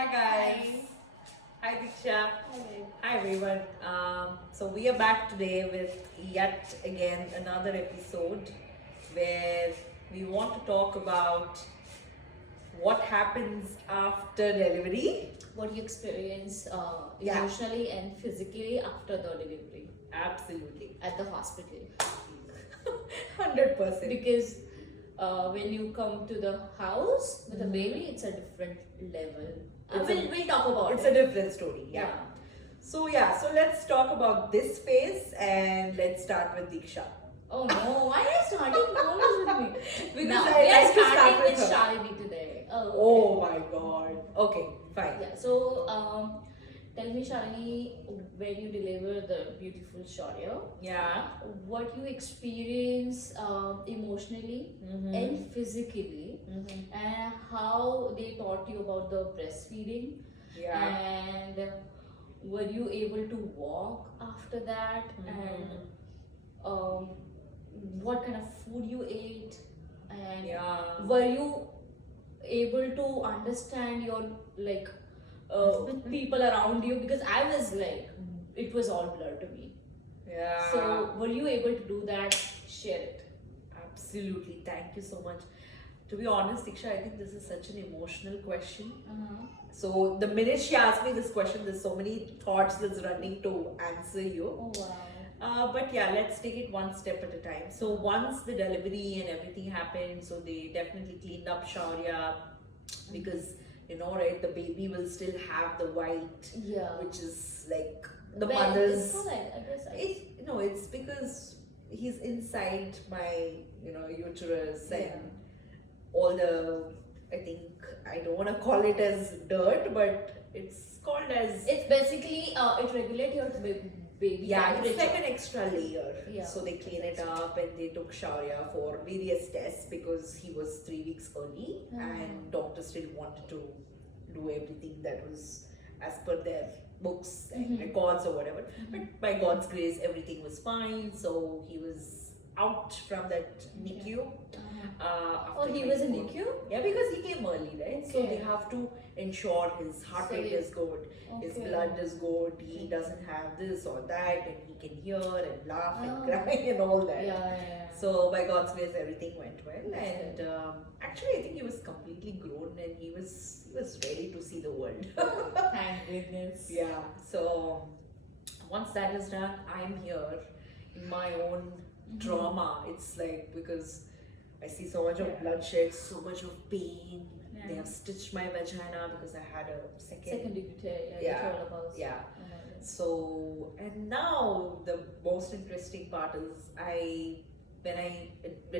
Hi guys. Hi. Hi Diksha. Hi. Hi everyone. So we are back today with yet again another episode where we want to talk about what happens after delivery. What you experience Yeah. emotionally and physically after the delivery Absolutely. at the hospital? 100%. Because when you come to the house with a baby, it's a different level. We'll talk about It's it. a different story. Yeah. So let's talk about this phase and let's start with Diksha. Oh no, why are you starting always with me? Because Now, I we are like to start starting with with her. Shalini today. Oh my god. Okay, fine. Yeah, so tell me, Shalini, when you deliver the beautiful Shaurya, Yeah. what you experience emotionally and physically, and how they taught you about the breastfeeding, Yeah. and were you able to walk after that, and um, what kind of food you ate, and Yeah. were you able to understand your like people around you, because I was like, it was all blurred to me. Yeah. So were you able to do that? Share it. Absolutely. Thank you so much. To be honest, Diksha, I think this is such an emotional question. So the minute she asked me this question, there's so many thoughts that's running to answer you. Oh wow. But yeah, let's take it one step at a time. So once the delivery and everything happened, so they definitely cleaned up Shaurya because right, the baby will still have the white, Yeah. which is like the Well, mother's. it's not like, I guess It's because he's inside my uterus and all the. I think I don't want to call it as dirt, but it's called as. it's basically it regulates your baby Yeah, it's temperature. like an extra layer. Yeah. So they clean it up and they took Shaurya for various tests because he was 3 weeks early and doctors still wanted to do everything that was as per their books and records or whatever. But by God's grace, everything was fine. So he was out from that NICU. Oh, After he was in 24 NICU? Yeah, because he came early, right? So Okay. they have to ensure his heart So rate they- is good, his Okay. blood is good, he doesn't have this or that, and he can hear and laugh and Ah. cry and all that. Yeah. So by God's grace, everything went well, and actually, I think he was completely grown and he was ready to see the world. Thank goodness. Yeah. So once that is done, I'm here in my own trauma. It's like because I see so much of bloodshed, so much of pain. Yeah. They have stitched my vagina because I had a Second degree, Yeah. Holocaust. Yeah. So, and now the most interesting part is when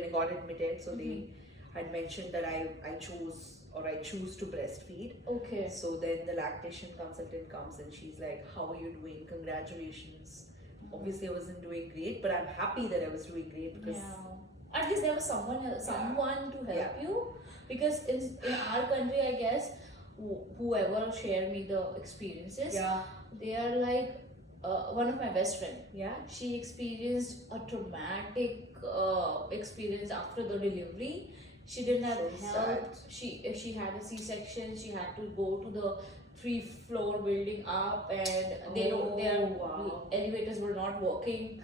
I got admitted, so they had mentioned that I choose to breastfeed. Okay. So then the lactation consultant comes and she's like, "How are you doing? Congratulations." Obviously, I wasn't doing great, but I'm happy that I was doing great because at least there was someone to help you, because in our country, I guess whoever shared me the experiences, they are like one of my best friend. Yeah. She experienced a traumatic experience after the delivery. She didn't have So help. sad. If she had a C-section, she had to go to the 3-floor building up, and their wow. elevators were not working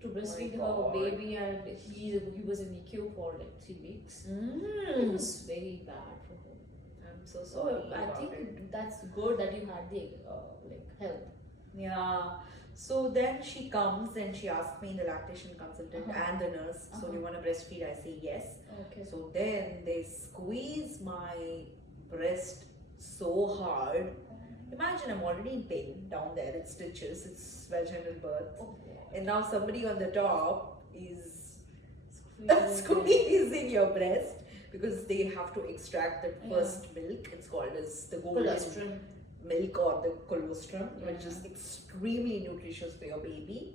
to breastfeed her God. baby, and he was in NICU for like 3 weeks. It was very bad for her. I'm so So sorry. I about think it. that's good that you had the help. Yeah. So then she comes and she asks me, the lactation consultant and the nurse, so do you want to breastfeed? I say yes. Okay. So then they squeeze my breast so hard. Imagine I'm already in pain down there. It's stitches, it's vaginal birth. And now somebody on the top is squeezing your breast because they have to extract the first milk. It's called as the golden Colostrum. milk or the colostrum, which is extremely nutritious for your baby.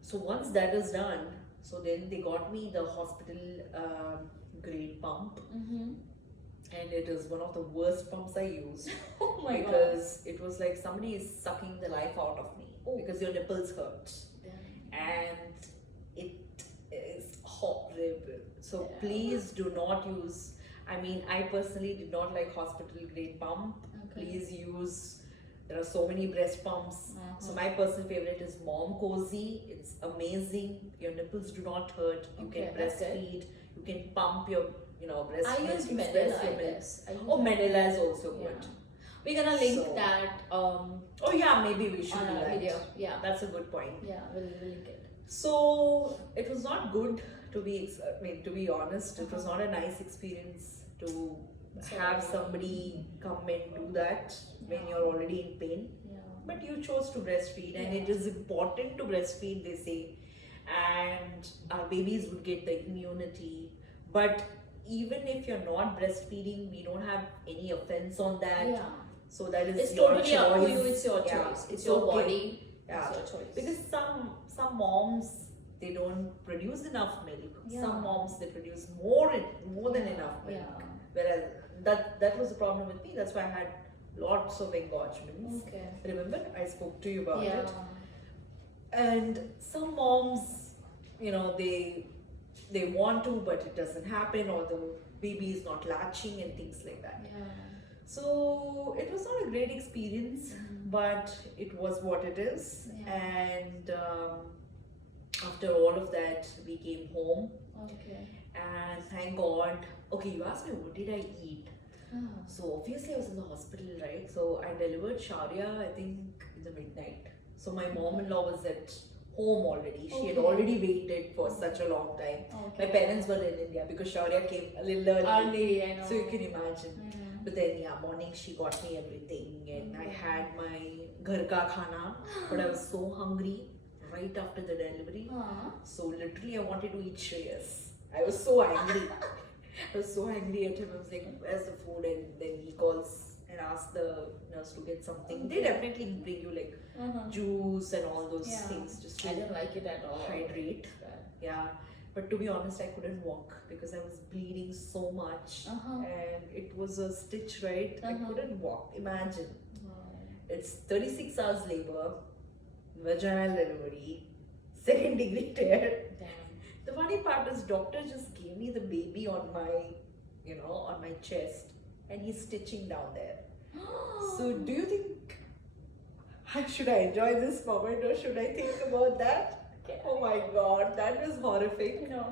So once that is done, so then they got me the hospital grade pump, and it is one of the worst pumps I used. Oh my god. Because it was like somebody is sucking the life out of me because your nipples hurt and it is horrible. So please do not use. I mean, I personally did not like hospital grade pump. Okay. Please use. There are so many breast pumps. So my personal favorite is Mom Cozy. It's amazing. Your nipples do not hurt. You Okay, can that's good. breastfeed. You can pump your, breast. I milk, use express Medela, your I milk. guess. I use Oh, Medela is also Yeah. good. We're gonna link So- that Oh yeah, maybe we should on do our that. video. Yeah. That's a good point. Yeah, we'll link it. So it was not good to be honest. It was not a nice experience to have somebody come and do that when Yeah. you're already in pain. Yeah. But you chose to breastfeed, and Yeah. it is important to breastfeed, they say, and our babies would get the immunity. But even if you're not breastfeeding, we don't have any offense on that. Yeah. So that is It's your totally choice. up to you. It's your Yeah, choice. It's your okay. body. Yeah. It's your choice. Because some moms, they don't produce enough milk. Yeah. Some moms, they produce more than enough milk. Yeah. Whereas that was the problem with me. That's why I had lots of engorgements. Okay. Remember, I spoke to you about Yeah. it. And some moms, they want to, but it doesn't happen, or the baby is not latching and things like that. Yeah. So it was not a great experience, but it was what it is. Yeah. And after all of that, we came home, Okay. and thank God. Okay, you asked me what did I eat. Ah. So obviously I was in the hospital, right? So I delivered Sharia, I think, in the midnight. So my mom-in-law was at home already. She had Okay. already waited for such a long time. Okay. My parents were in India because Sharia came a little early. Early, I know. So you can imagine. Mm. But then, yeah, morning she got me everything, and I Okay. had my ghar ka khana, but I was so hungry right after the delivery. Ah. So literally, I wanted to eat Shreyas. I was so angry. I was so angry at him. I was like, "Where's the food?" And then he calls and asks the nurse to get something. They Okay. definitely bring you like Uh-huh. juice and all those Yeah. things just I to didn't like it at all. hydrate. But- Yeah, but to be honest, I couldn't walk because I was bleeding so much, Uh-huh. and it was a stitch, right? I Uh-huh. couldn't walk. Imagine, Wow. it's 36 hours labor, vaginal delivery, second degree tear. Damn. The funny part is, doctor just gave me the baby on my, on my chest, and he's stitching down there. So, do you think should I enjoy this moment, or should I think about that? Oh my God, that was horrific. You know.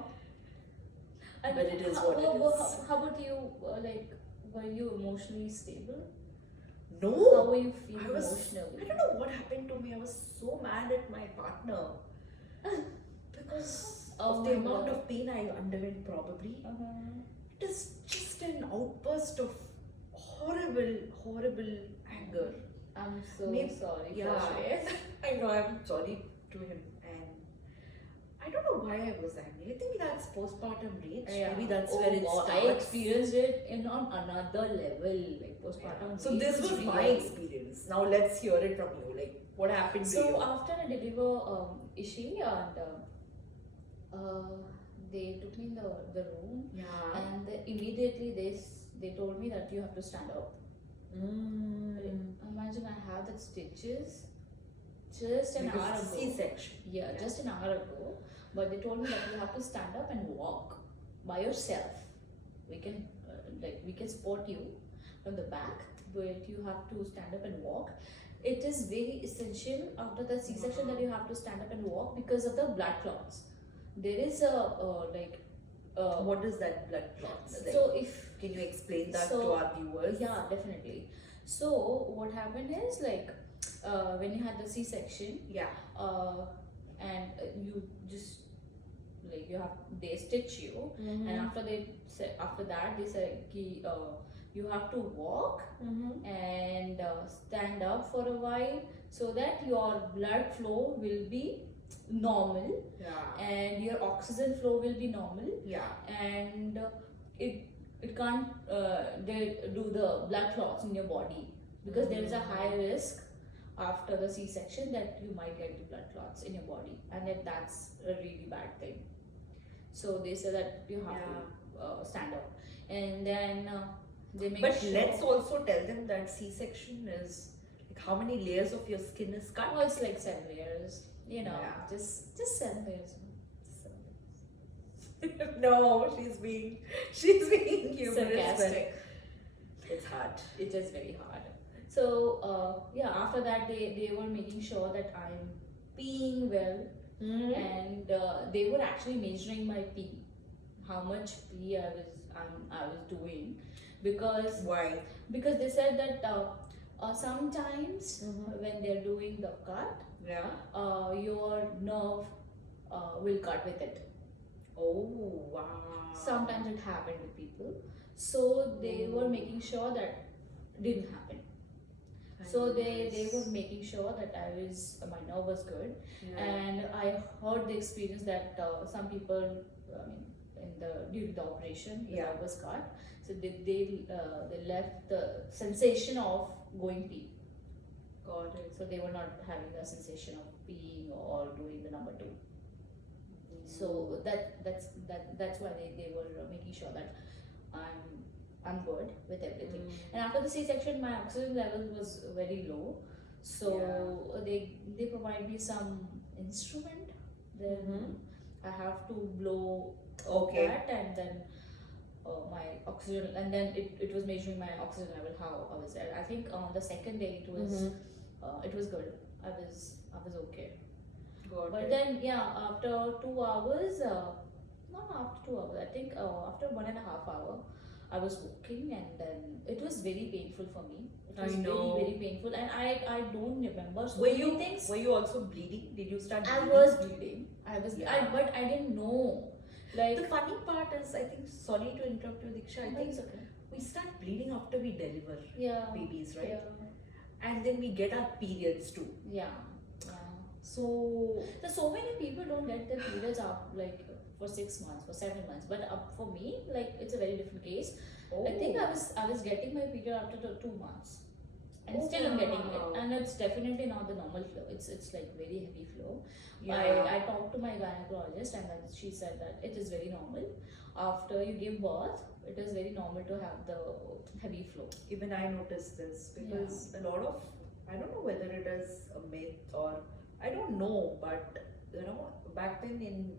And But it is how, what it how- is. How about you? Were you emotionally stable? How No, were you feeling I was. emotionally? I don't know what happened to me. I was so mad at my partner because Oh of the my amount God. of pain I underwent. Probably it is just an outburst of horrible anger. I'm so Maybe- sorry yeah. for Shreyas. I know, I'm sorry to him, and I don't know why I was angry. I think that's postpartum rage. Maybe that's Oh where it God, starts. I experienced it on another level, like postpartum. So this was rage, my real. experience. Now let's hear it from you. Like, what happened to So you? after I deliver Ishi, and they took me in the room, Yeah. and immediately they told me that you have to stand up. Imagine I have that stitches just an hour Because it's a ago. C-section. Yeah, just an hour ago. But they told me that you have to stand up and walk by yourself. We can we can support you from the back, but you have to stand up and walk. It is very essential after the C-section that you have to stand up and walk because of the blood clots. There is a What is that blood clots? Like, so if can you explain that so- to our viewers? yeah, definitely. So what happened is when you had the C-section, Yeah. and you just they stitch you, and after that they said you have to walk and stand up for a while so that your blood flow will be normal Yeah. and your oxygen flow will be normal, Yeah. and it can't do the blood clots in your body because there is a high risk after the C-section that you might get the blood clots in your body, and that's a really bad thing. So they say that you have to stand up, and then they make But sure. let's also tell them that C-section is like how many layers of your skin is cut. Oh, it's like 7 layers, Yeah. just 7 layers. Just 7 layers. No, she's being humorous, sarcastic. but it's hard. It is very hard. So yeah, after that they were making sure that I'm peeing well, and they were actually measuring my pee, how much pee I was doing, because Why? they said that sometimes when they're doing the cut, Yeah. your nerve will cut with it. Oh wow. Sometimes it happened with people, so they were making sure that didn't happen. So they were making sure that my nerve was good, and I heard the experience that some people, I mean, during the operation, the nerve was cut, so they left the sensation of going pee. Got it. So they were not having the sensation of peeing or doing the number two. So that's why they were making sure that I'm good with everything. And after the C-section, my oxygen level was very low, so they provide me some instrument. Then I have to blow that, and then my oxygen, and then it was measuring my oxygen level, how I was there. I think on the second day it was good. I was okay. But then after 2 hours, not after 2 hours, I think after 1.5 hours, I was walking, and then it was very painful for me. It was very, very painful, and I don't remember so many things. Were you also bleeding? Did you start bleeding? I was bleeding. But I didn't know. Like, the funny part is, I think, sorry to interrupt you, Diksha, I think it's okay. we start bleeding after we deliver babies, right? Yeah. And then we get our periods too. Yeah. So many people don't get their periods up like for 6 months, for 7 months. But for me, like, it's a very different case. I think I was getting my period after 2 months, and still I'm getting it, and it's definitely not the normal flow. It's like very heavy flow. I talked to my gynecologist, and then she said that it is very normal. After you give birth, it is very normal to have the heavy flow. Even I noticed this, because a lot of, I don't know whether it is a myth or I don't know, but back then in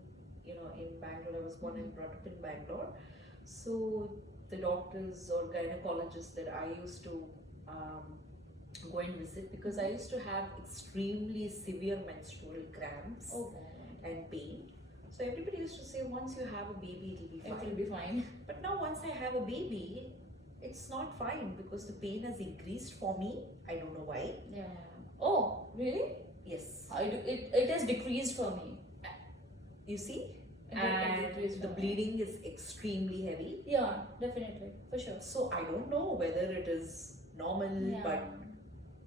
Bangalore, I was born and brought up in Bangalore. So the doctors or gynecologists that I used to go and visit, because I used to have extremely severe menstrual cramps and pain. So everybody used to say, once you have a baby, it'll be fine. It will be fine. But now once I have a baby, it's not fine, because the pain has increased for me. I don't know why. Yeah. Oh, really? Yes. It has decreased for me. You see? And the bleeding is extremely heavy. Yeah, definitely, for sure. So I don't know whether it is normal, but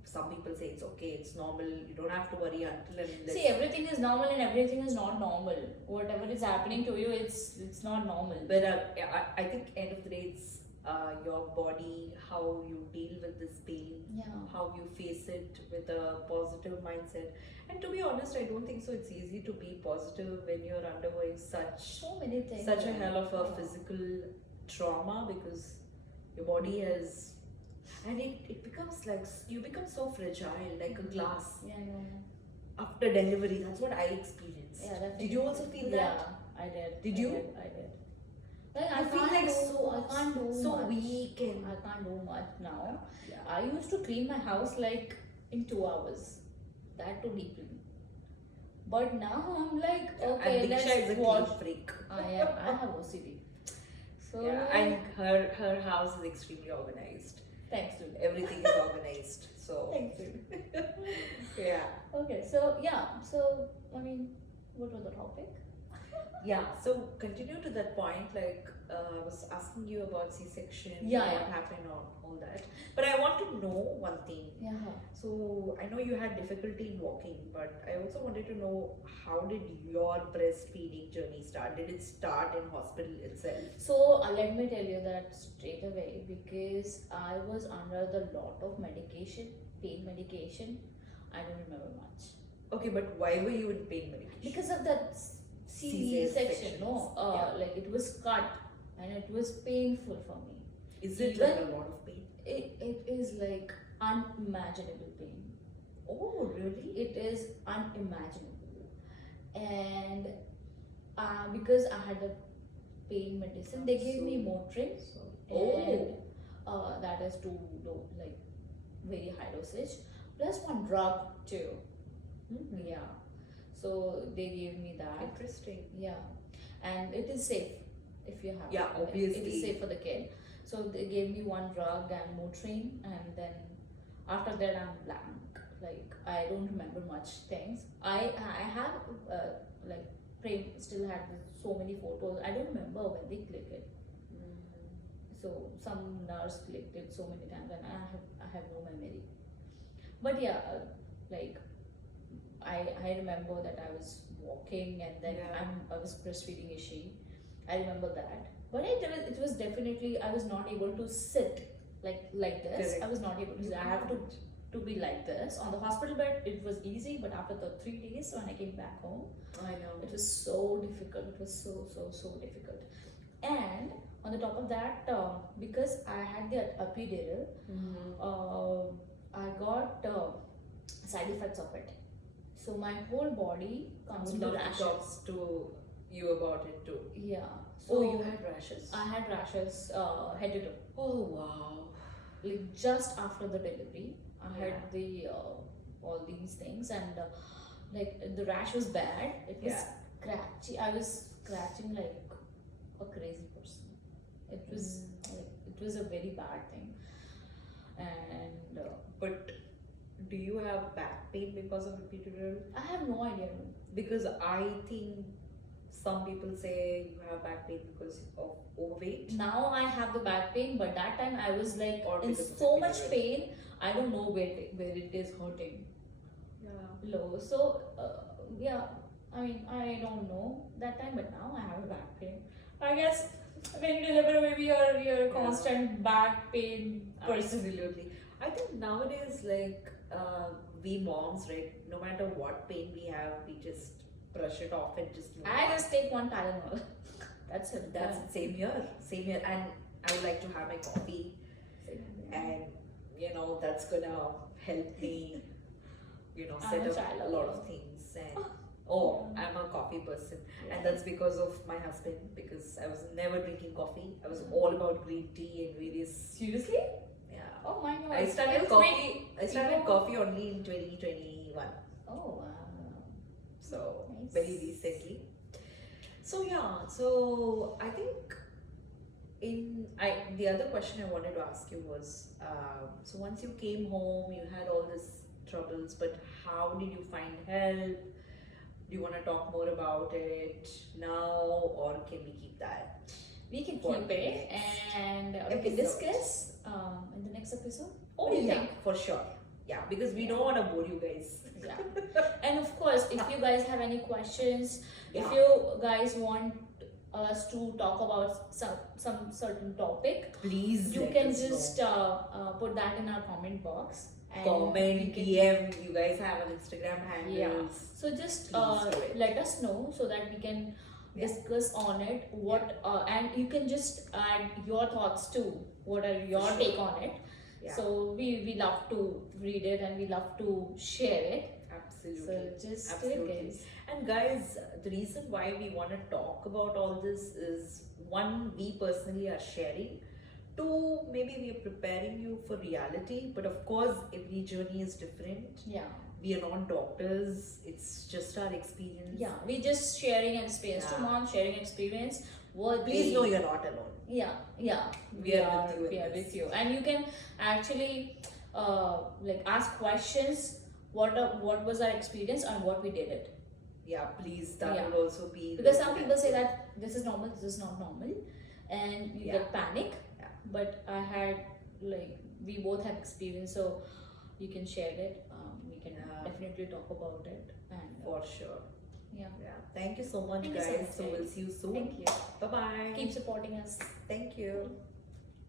some people say it's okay, it's normal, you don't have to worry until and unless. See, everything is normal and everything is not normal. Whatever is happening to you, it's not normal. But I think end of the day, it's your body, how you deal with this pain, how you face it with a positive mindset. And to be honest, I don't think so it's easy to be positive when you're undergoing so many things, such a hell of a physical trauma, because your body has, and it becomes like, you become so fragile, like a glass after delivery. That's what I experienced. Did you also feel that? Yeah, I did. Did you? I did. Like, I can't do so much. weak, and I can't do much now. I used to clean my house like in 2 hours. That too deeply. But now I'm like, okay, and Diksha is a wash. clean freak. I have OCD. So and her house is extremely organized. Thanks, dude. Everything is organized. So Thanks, dude. Okay, so I mean, what was the topic? So continue to that point, like I was asking you about C-section, what happened, or all that. But I want to know one thing. So I know you had difficulty in walking, but I also wanted to know, how did your breastfeeding journey start? Did it start in hospital itself? So let me tell you that straight away, because I was under the lot of medication, pain medication. I don't remember much. Okay, but why were you in pain medication? Because of that C-section, like it was cut and it was painful for me. Is it like a lot of pain? It is like unimaginable pain. Oh, really? It is unimaginable. And because I had a pain medicine. They gave me Motrin, and that is too low, like very high dosage, plus one drug too. Yeah, so they gave me that. Interesting. Yeah, and it is safe if you have. Yeah, it. obviously. It is safe for the kid. So they gave me one drug and Motrin, and then after that I'm blank. Like I don't remember much things. I have like still had so many photos. I don't remember when they clicked it. So some nurse clicked it so many times, and I have no memory. But yeah, like I remember that I was walking, and then I was breastfeeding Ishi. I remember that. But it was definitely, I was not able to sit like this. Correct. I was not able to sit. I have to be like this. On the hospital bed, it was easy, but after the 3 days when I came back home, I know. it was so difficult. It was so difficult. And on the top of that, because I had the epidural, I got side effects of it. So my whole body comes into rashes. Talks to you about it too. Yeah. So you had rashes? I had rashes head to toe. Oh wow. Like just after the delivery, I had the all these things, and like the rash was bad. It was scratchy. I was scratching like a crazy person. It was like, it was a very bad thing. And but do you have back pain because of epidural? I have no idea. Because I think some people say you have back pain because of overweight. Now I have the back pain, but that time I was like Or in because of so much epidural. pain. I don't know where it is hurting. Yeah. Low. So yeah, I mean I don't know that time, but now I have a back pain. I guess when you deliver a baby, you're constant back pain person. Absolutely. I think nowadays, like we moms, right? No matter what pain we have, we just brush it off and just move I on. just take one Tylenol. That's it. That's same here. Same here. And I would like to have my coffee, and you know that's gonna help me. You know, I'm set a up child a lot lover. of things. And I'm a coffee person, and that's because of my husband. Because I was never drinking coffee. I was all about green tea and various. Seriously? Yeah. Oh my god. I started That's coffee. great. I started coffee only in 2021. Oh wow. So Nice. very recently. So yeah. So I think the other question I wanted to ask you was so once you came home, you had all this troubles, but how did you find help? Do you want to talk more about it now, or can we keep that? We can For keep the it next and we can episode. discuss in the next episode. Oh What do you yeah, think? for sure. Yeah, because we don't want to bore you guys. Yeah. And of course, if you guys have any questions, if Yeah. you guys want us to talk about some certain topic, Please you let can us know. just put that in our comment box. And Comment, we can- DM. You guys have an Instagram handles. Yeah. So just Please do it. let us know so that we can discuss on it. And you can just add your thoughts too. What are your sure. take on it? Yeah. So we love to read it and we love to share it. Absolutely. So just Absolutely. do it, guys. And guys, the reason why we want to talk about all this is one, we personally are sharing. Two, maybe we are preparing you for reality. But of course, every journey is different. Yeah. We are not doctors. It's just our experience. Yeah. We just sharing experience. Yeah. Two moms sharing experience. What Please know you're not alone. Yeah. We are with you in We are this. with you, and you can actually like ask questions. What was our experience and what we did it. Yeah, please. That Yeah. would also be Because very some people say helpful. that this is normal, this is not normal, and you Yeah. get panic. Yeah. But I had we both have experience, so you can share it. We can Yeah. definitely talk about it, and For sure. yeah. Yeah. Thank you so much, Thank you so guys. much, So we'll guys. see you soon. Thank you. Bye bye. Keep supporting us. Thank you.